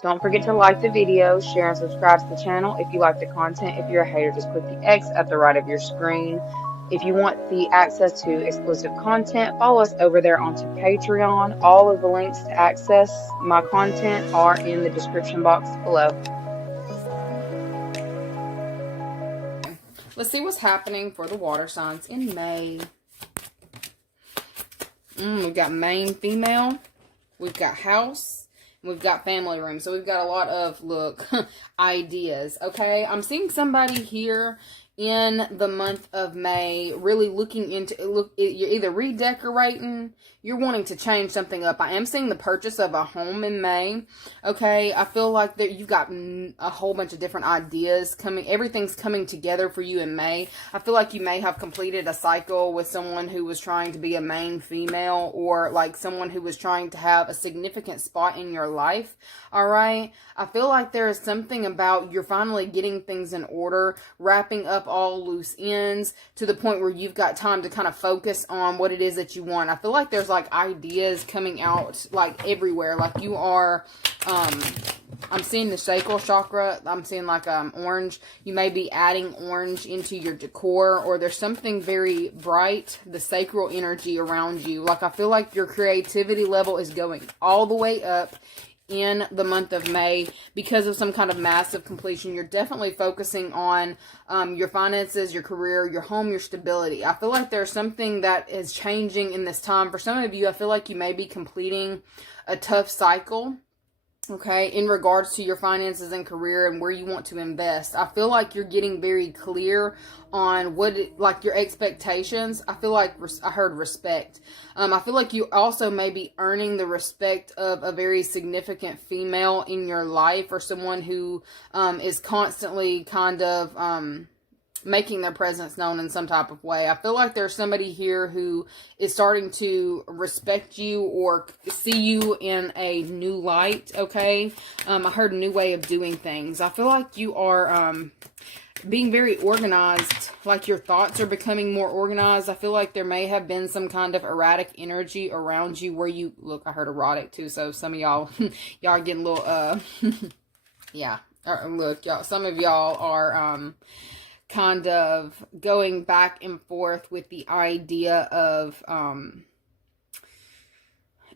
Don't forget to like the video, share and subscribe to the channel if you like the content. If you're a hater, just click the X at the right of your screen. If you want the access to exclusive content, follow us over there onto Patreon. All of the links to access my content are in the description box below. Let's see what's happening for the water signs in May. We've got main female, we've got house, and we've got family room. So we've got a lot of, look, ideas, okay? I'm seeing somebody here in the month of May really looking into, you're either redecorating, you're wanting to change something up. I am seeing the purchase of a home in May, okay? I feel like that you've got a whole bunch of different ideas coming, everything's coming together for you in May. I feel like you may have completed a cycle with someone who was trying to be a main female, or like someone who was trying to have a significant spot in your life, all right? I feel like there is something about you're finally getting things in order, wrapping up all loose ends to the point where you've got time to kind of focus on what it is that you want. I feel like there's like ideas coming out like everywhere. Like you are, I'm seeing the sacral chakra. I'm seeing like orange. You may be adding orange into your decor, or there's something very bright, the sacral energy around you. Like I feel like your creativity level is going all the way up in the month of May because of some kind of massive completion. You're definitely focusing on your finances, your career, your home, your stability. I feel like there's something that is changing in this time. For some of you, I feel like you may be completing a tough cycle, okay, in regards to your finances and career and where you want to invest. I feel like you're getting very clear on like your expectations. I feel like I heard respect. I feel like you also may be earning the respect of a very significant female in your life, or someone who is constantly kind of making their presence known in some type of way. I feel like there's somebody here who is starting to respect you or see you in a new light, okay? I heard a new way of doing things. I feel like you are being very organized, like your thoughts are becoming more organized. I feel like there may have been some kind of erratic energy around you where you, look, I heard erotic too, so some of y'all, y'all are getting a little, yeah, look, y'all, some of y'all are, kind of going back and forth with the idea of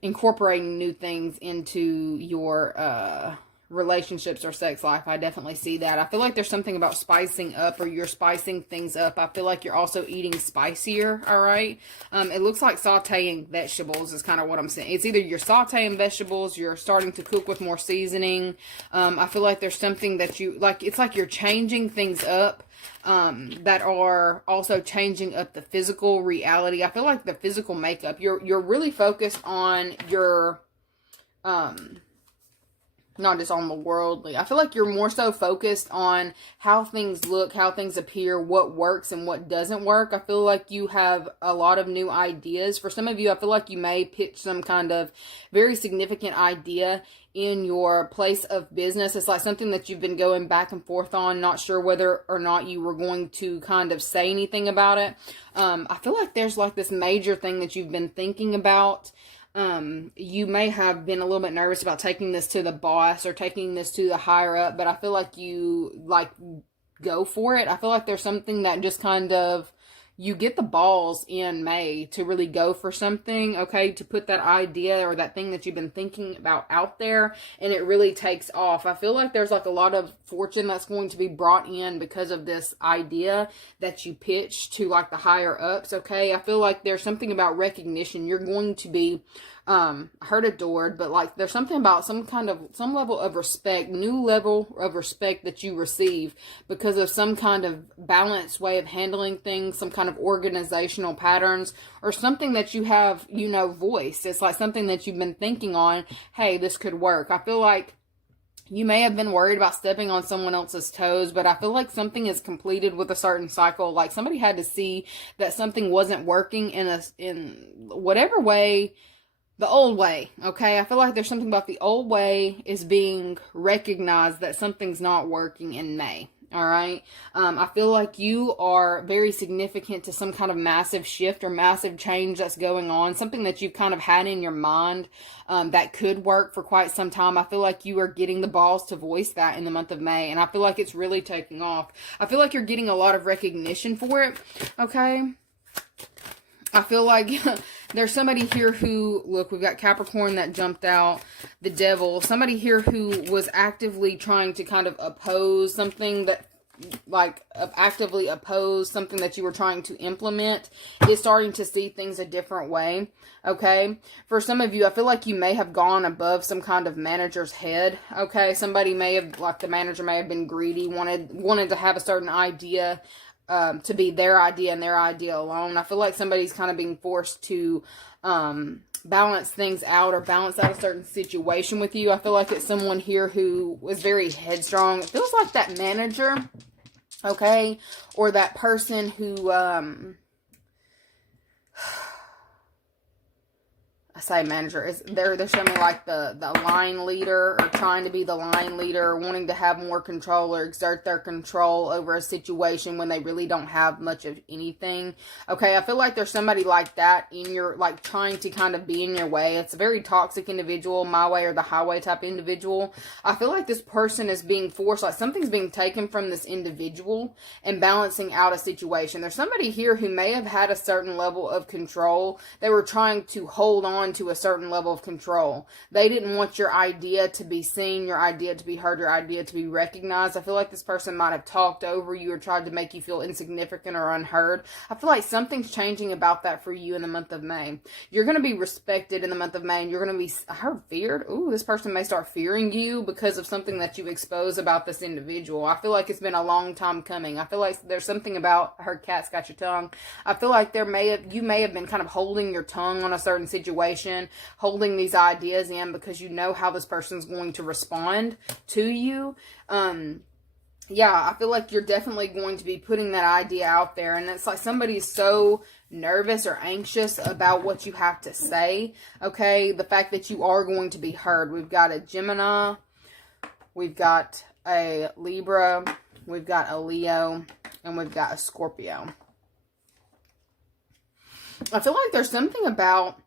incorporating new things into your relationships or sex life. I definitely see that. I feel like there's something about spicing up, or you're spicing things up. I feel like you're also eating spicier, all right? It looks like sauteing vegetables is kind of what I'm saying. It's either you're sauteing vegetables, you're starting to cook with more seasoning. I feel like there's something that you, like, it's like you're changing things up that are also changing up the physical reality. I feel like the physical makeup, you're really focused on your, not just on the worldly. I feel like you're more so focused on how things look, how things appear, what works and what doesn't work. I feel like you have a lot of new ideas. For some of you, I feel like you may pitch some kind of very significant idea in your place of business. It's like something that you've been going back and forth on, not sure whether or not you were going to kind of say anything about it. I feel like there's like this major thing that you've been thinking about. You may have been a little bit nervous about taking this to the boss or taking this to the higher up, but I feel like you like go for it. I feel like there's something that just kind of, you get the balls in May to really go for something, okay, to put that idea or that thing that you've been thinking about out there, and it really takes off. I feel like there's like a lot of fortune that's going to be brought in because of this idea that you pitch to like the higher ups, okay? I feel like there's something about recognition. You're going to be I heard adored, but like there's something about some level of respect, new level of respect that you receive because of some kind of balanced way of handling things, some kind of organizational patterns, or something that you have, voiced. It's like something that you've been thinking on, hey, this could work. I feel like you may have been worried about stepping on someone else's toes, but I feel like something is completed with a certain cycle. Like somebody had to see that something wasn't working in whatever way, the old way, okay? I feel like there's something about the old way is being recognized that something's not working in May, All right. I feel like you are very significant to some kind of massive shift or massive change that's going on. Something that you've kind of had in your mind that could work for quite some time. I feel like you are getting the balls to voice that in the month of May. And I feel like it's really taking off. I feel like you're getting a lot of recognition for it. Okay. I feel like there's somebody here who, look, we've got Capricorn that jumped out, the Devil. Somebody here who was actively trying to kind of oppose something that, actively oppose something that you were trying to implement, is starting to see things a different way, okay? For some of you, I feel like you may have gone above some kind of manager's head, okay? Somebody may have, like the manager may have been greedy, wanted to have a certain idea, to be their idea and their idea alone. I feel like somebody's kind of being forced to balance things out or balance out a certain situation with you. I feel like it's someone here who was very headstrong. It feels like that manager, okay, or that person who, I say manager, is they're showing me like the line leader, or trying to be the line leader, or wanting to have more control or exert their control over a situation when they really don't have much of anything. Okay, I feel like there's somebody like that in your, like, trying to kind of be in your way. It's a very toxic individual, my way or the highway type individual. I feel like this person is being forced, like something's being taken from this individual and balancing out a situation. There's somebody here who may have had a certain level of control. They were trying to hold on to a certain level of control. They didn't want your idea to be seen, your idea to be heard, your idea to be recognized. I feel like this person might have talked over you or tried to make you feel insignificant or unheard. I feel like something's changing about that for you in the month of May. You're going to be respected in the month of May, and you're going to be, I heard, feared. Ooh, this person may start fearing you because of something that you expose about this individual. I feel like it's been a long time coming. I feel like there's something about, I heard cat's got your tongue. I feel like you may have been kind of holding your tongue on a certain situation, holding these ideas in because you know how this person's going to respond to you. Yeah, I feel like you're definitely going to be putting that idea out there, and it's like somebody's so nervous or anxious about what you have to say, okay? The fact that you are going to be heard. We've got a Gemini, we've got a Libra, we've got a Leo, and we've got a Scorpio. I feel like there's something about,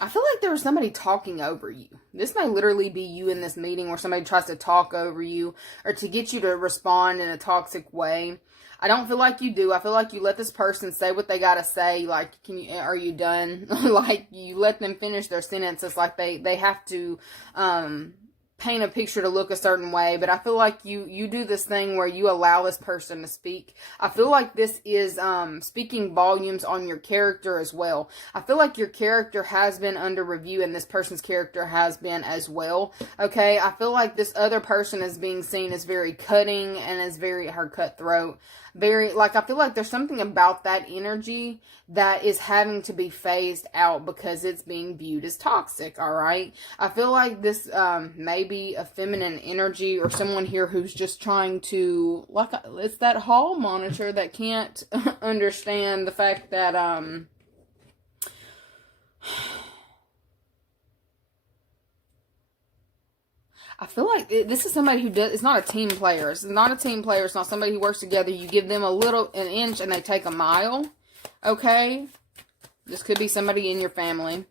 I feel like there was somebody talking over you. This may literally be you in this meeting where somebody tries to talk over you or to get you to respond in a toxic way. I don't feel like you do. I feel like you let this person say what they got to say. Like, are you done? Like, you let them finish their sentences. Like, they have to, paint a picture to look a certain way, but I feel like you do this thing where you allow this person to speak. I feel like this is speaking volumes on your character as well. I feel like your character has been under review, and this person's character has been as well. Okay, I feel like this other person is being seen as very cutting and as very cutthroat. Very, like, I feel like there's something about that energy that is having to be phased out because it's being viewed as toxic, all right? I feel like this may be a feminine energy or someone here who's just trying to, like, it's that hall monitor that can't understand the fact that, I feel like this is somebody who does, it's not a team player. It's not a team player. It's not somebody who works together. You give them an inch and they take a mile. Okay? This could be somebody in your family.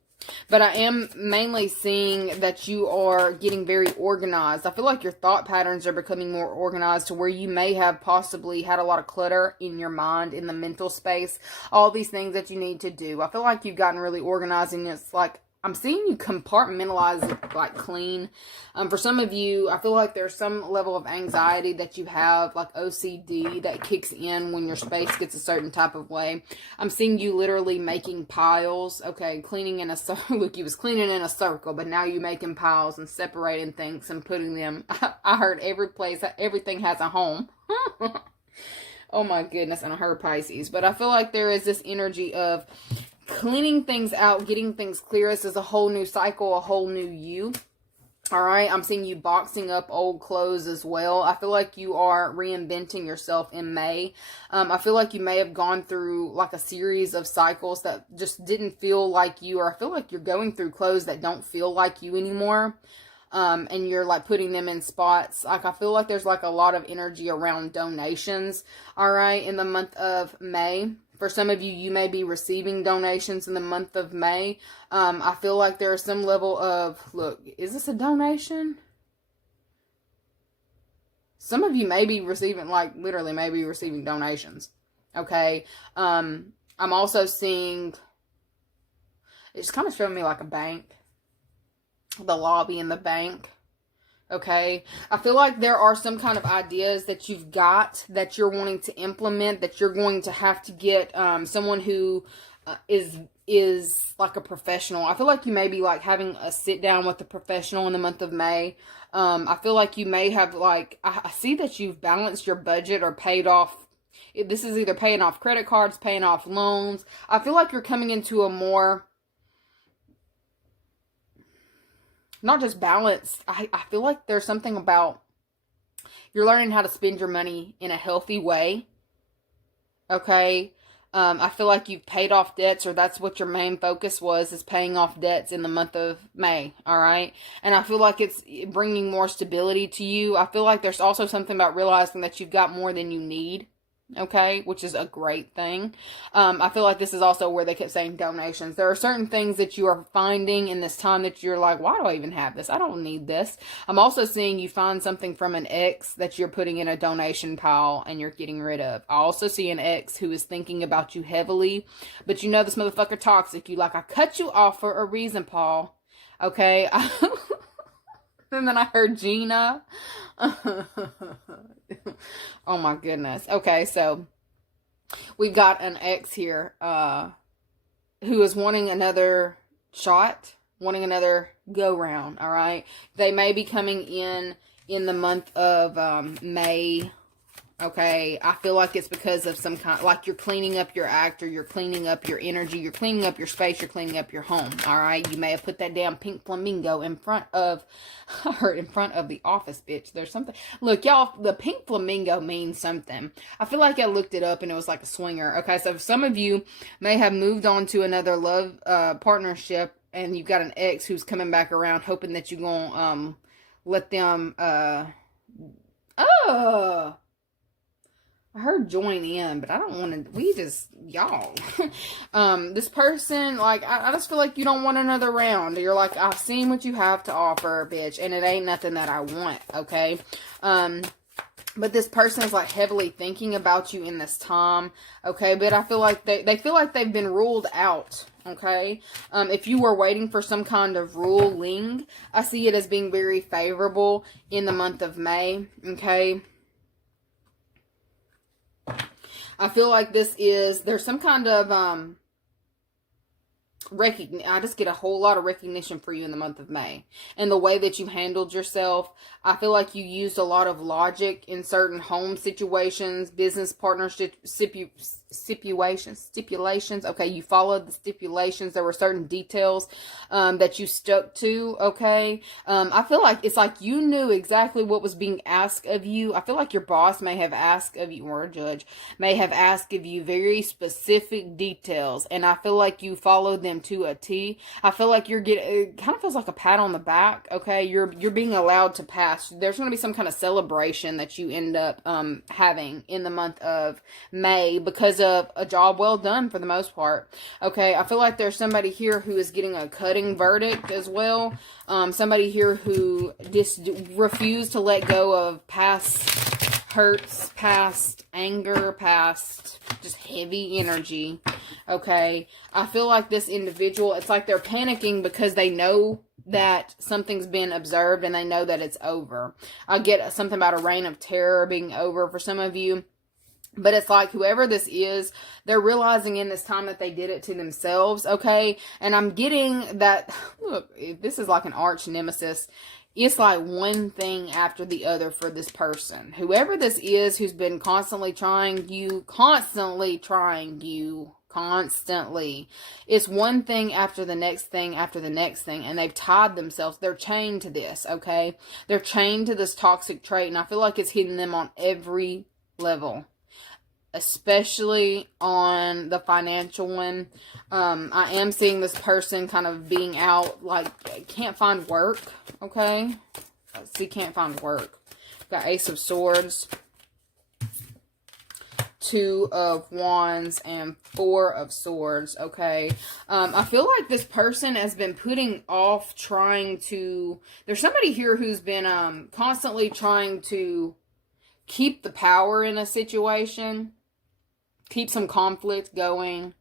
But I am mainly seeing that you are getting very organized. I feel like your thought patterns are becoming more organized to where you may have possibly had a lot of clutter in your mind, in the mental space. All these things that you need to do. I feel like you've gotten really organized, and it's like, I'm seeing you compartmentalize it, like, clean. For some of you, I feel like there's some level of anxiety that you have, like OCD, that kicks in when your space gets a certain type of way. I'm seeing you literally making piles. Okay, cleaning in a circle. Look, you was cleaning in a circle, but now you're making piles and separating things and putting them. I heard everything has a home. Oh my goodness, and I heard Pisces. But I feel like there is this energy of cleaning things out, getting things clear. This is a whole new cycle, a whole new you. All right, I'm seeing you boxing up old clothes as well. I feel like you are reinventing yourself in May. I feel like you may have gone through like a series of cycles that just didn't feel like you, or I feel like you're going through clothes that don't feel like you anymore. and you're like putting them in spots. Like, I feel like there's like a lot of energy around donations, all right, in the month of May. For some of you, you may be receiving donations in the month of May. I feel like there is some level of, look, is this a donation? Some of you may be receiving, like, literally may be receiving donations. Okay. I'm also seeing, it's kind of showing me like a bank. The lobby in the bank. Okay. I feel like there are some kind of ideas that you've got that you're wanting to implement, that you're going to have to get someone who is like a professional. I feel like you may be like having a sit down with a professional in the month of May. I feel like you may have like, I see that you've balanced your budget or paid off. This is either paying off credit cards, paying off loans. I feel like you're coming into a more, not just balanced. I feel like there's something about you're learning how to spend your money in a healthy way. Okay. I feel like you've paid off debts, or that's what your main focus was, is paying off debts in the month of May. All right. And I feel like it's bringing more stability to you. I feel like there's also something about realizing that you've got more than you need. Okay, which is a great thing. I feel like this is also where they kept saying donations. There are certain things that you are finding in this time that you're like, why do I even have this? I don't need this. I'm also seeing you find something from an ex that you're putting in a donation pile and you're getting rid of. I also see an ex who is thinking about you heavily, but you know this motherfucker toxic. You like, I cut you off for a reason, Paul. Okay. And then I heard Gina. Oh my goodness. Okay, so we've got an ex here who is wanting another shot, wanting another go round, all right? They may be coming in the month of May. Okay, I feel like it's because of some kind, like you're cleaning up your act, or you're cleaning up your energy, you're cleaning up your space, you're cleaning up your home, all right? You may have put that damn pink flamingo in front of, in front of the office, bitch. There's something, look, y'all, the pink flamingo means something. I feel like I looked it up and it was like a swinger. Okay, so some of you may have moved on to another love partnership, and you've got an ex who's coming back around, hoping that you're gonna let them, I heard join in, but I don't want to, we just, y'all. This person, like, I just feel like you don't want another round. You're like, I've seen what you have to offer, bitch, and it ain't nothing that I want, okay? But this person is, like, heavily thinking about you in this time, okay? But I feel like they feel like they've been ruled out, okay? If you were waiting for some kind of ruling, I see it as being very favorable in the month of May, okay? I feel like there's some kind of, I just get a whole lot of recognition for you in the month of May. And the way that you handled yourself, I feel like you used a lot of logic in certain home situations, business partnership stipulations. Okay, you followed the stipulations. There were certain details that you stuck to, okay? I feel like it's like you knew exactly what was being asked of you. I feel like your boss may have asked of you, or a judge may have asked of you very specific details, and I feel like you followed them to a T. I feel like you're getting, it kind of feels like a pat on the back, okay? You're being allowed to pass. There's going to be some kind of celebration that you end up having in the month of May because of a job well done for the most part. Okay, I feel like there's somebody here who is getting a cutting verdict as well. Somebody here who just refused to let go of past hurts, past anger, past just heavy energy. Okay, I feel like this individual, it's like they're panicking because they know that something's been observed and they know that it's over. I get something about a reign of terror being over for some of you. But it's like whoever this is, they're realizing in this time that they did it to themselves, okay? And I'm getting that, look, this is like an arch nemesis. It's like one thing after the other for this person. Whoever this is who's been constantly trying you, it's one thing after the next thing after the next thing, and they've tied themselves. They're chained to this, okay? They're chained to this toxic trait, and I feel like it's hitting them on every level. especially on the financial one. I am seeing this person kind of being out, like, can't find work, okay? Let's see, can't find work. Got Ace of Swords, Two of Wands, and Four of Swords, okay? I feel like this person has been putting off trying to... There's somebody here who's been constantly trying to keep the power in a situation, keep some conflict going,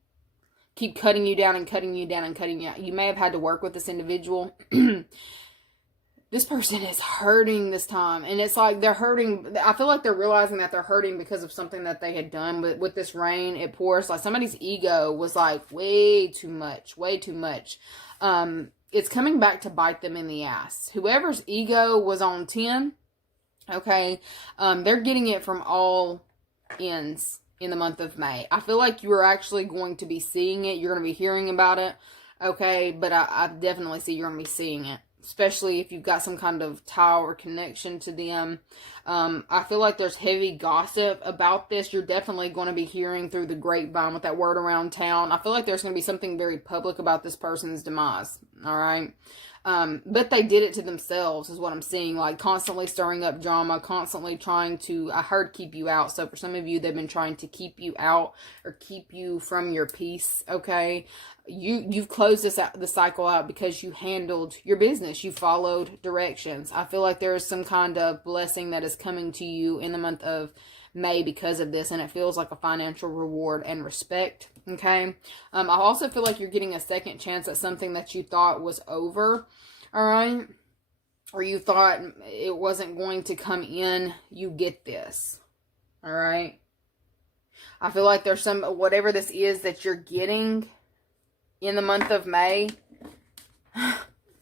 keep cutting you down and cutting you down and cutting you out. You may have had to work with this individual. This person is hurting this time. And it's like they're hurting. I feel like they're realizing that they're hurting because of something that they had done. But with this rain, it pours. Like somebody's ego was like way too much. Way too much. It's coming back to bite them in the ass. Whoever's ego was on 10, okay, they're getting it from all ends in the month of May. I feel like you are actually going to be seeing it. You're going to be hearing about it, okay? But I definitely see you're going to be seeing it, especially if you've got some kind of tie or connection to them. I feel like there's heavy gossip about this. You're definitely going to be hearing through the grapevine with that word around town. I feel like there's going to be something very public about this person's demise, all right? But they did it to themselves is what I'm seeing, like constantly stirring up drama, constantly trying to, I heard keep you out. So for some of you, they've been trying to keep you out or keep you from your peace. Okay. You've closed the cycle out because you handled your business. You followed directions. I feel like there is some kind of blessing that is coming to you in the month of May because of this, and it feels like a financial reward and respect. Okay. I also feel like you're getting a second chance at something that you thought was over. All right. Or you thought it wasn't going to come in. You get this. All right. I feel like there's some, whatever this is that you're getting in the month of May.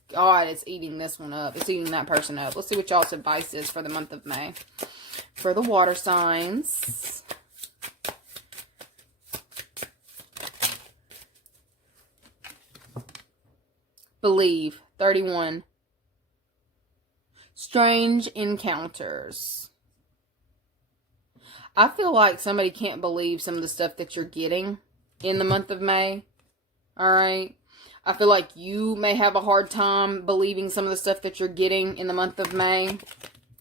God, it's eating this one up. It's eating that person up. Let's see what y'all's advice is for the month of May. For the water signs. Believe. 31. Strange encounters. I feel like somebody can't believe some of the stuff that you're getting in the month of May. All right. I feel like you may have a hard time believing some of the stuff that you're getting in the month of May.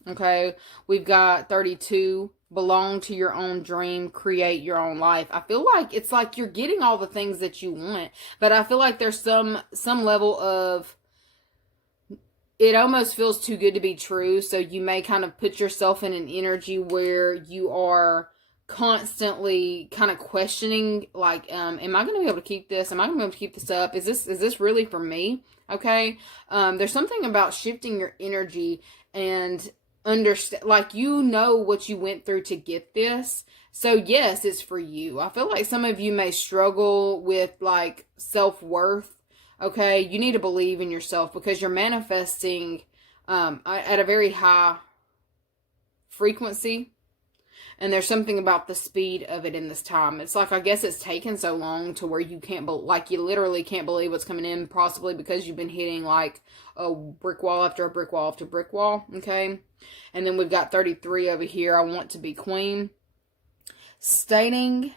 Okay. We've got 32. Belong to your own dream. Create your own life. I feel like it's like you're getting all the things that you want. But I feel like there's some level of, it almost feels too good to be true. So you may kind of put yourself in an energy where you are constantly kind of questioning, like, am I going to be able to keep this? Am I going to be able to keep this up? Is this really for me? Okay. There's something about shifting your energy and understand, like, you know what you went through to get this. So yes, it's for you. I feel like some of you may struggle with like self-worth. Okay. You need to believe in yourself because you're manifesting, at a very high frequency. And there's something about the speed of it in this time. It's like, I guess it's taken so long to where you can't, like, you literally can't believe what's coming in, possibly because you've been hitting, like, a brick wall after a brick wall after brick wall, okay? And then we've got 33 over here, I want to be queen. Stating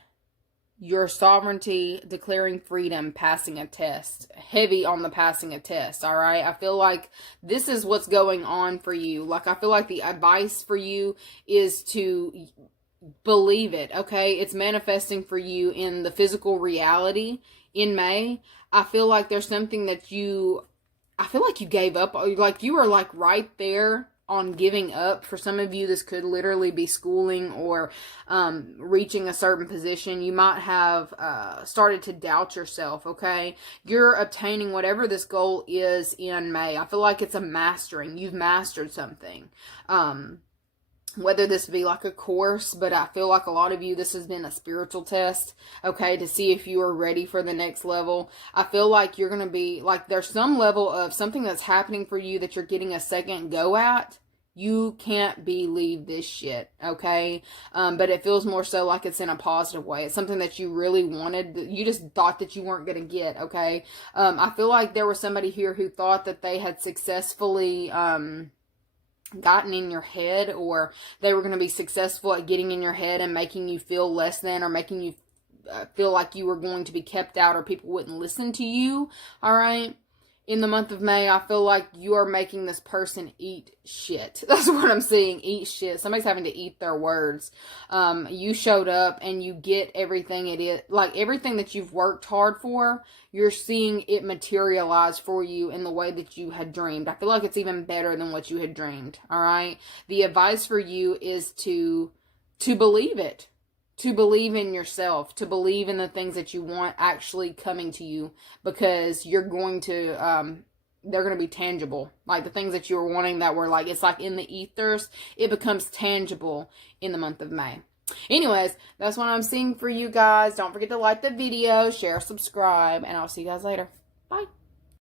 your sovereignty, declaring freedom, passing a test. Heavy on the passing a test, all right? I feel like this is what's going on for you. Like, I feel like the advice for you is to believe it, okay? It's manifesting for you in the physical reality in May. I feel like there's something that I feel like you gave up. Like, you are, like, right there on giving up. For some of you, this could literally be schooling or reaching a certain position. You might have started to doubt yourself, okay? You're obtaining whatever this goal is in May. I feel like it's a mastering. You've mastered something. Whether this be like a course, but I feel like a lot of you, this has been a spiritual test, okay, to see if you are ready for the next level. I feel like you're going to be, like, there's some level of something that's happening for you that you're getting a second go at. You can't believe this shit, okay? But it feels more so like it's in a positive way. It's something that you really wanted. You just thought that you weren't going to get, okay? I feel like there was somebody here who thought that they had successfully gotten in your head, or they were going to be successful at getting in your head and making you feel less than, or making you feel like you were going to be kept out or people wouldn't listen to you. All right. In the month of May, I feel like you are making this person eat shit. That's what I'm seeing. Eat shit. Somebody's having to eat their words. You showed up and you get everything it is. Like everything that you've worked hard for, you're seeing it materialize for you in the way that you had dreamed. I feel like it's even better than what you had dreamed. All right. The advice for you is to believe it. To believe in yourself, to believe in the things that you want actually coming to you, because you're going to, they're going to be tangible. Like the things that you were wanting that were like, it's like in the ethers, it becomes tangible in the month of May. Anyways, that's what I'm seeing for you guys. Don't forget to like the video, share, subscribe, and I'll see you guys later. Bye.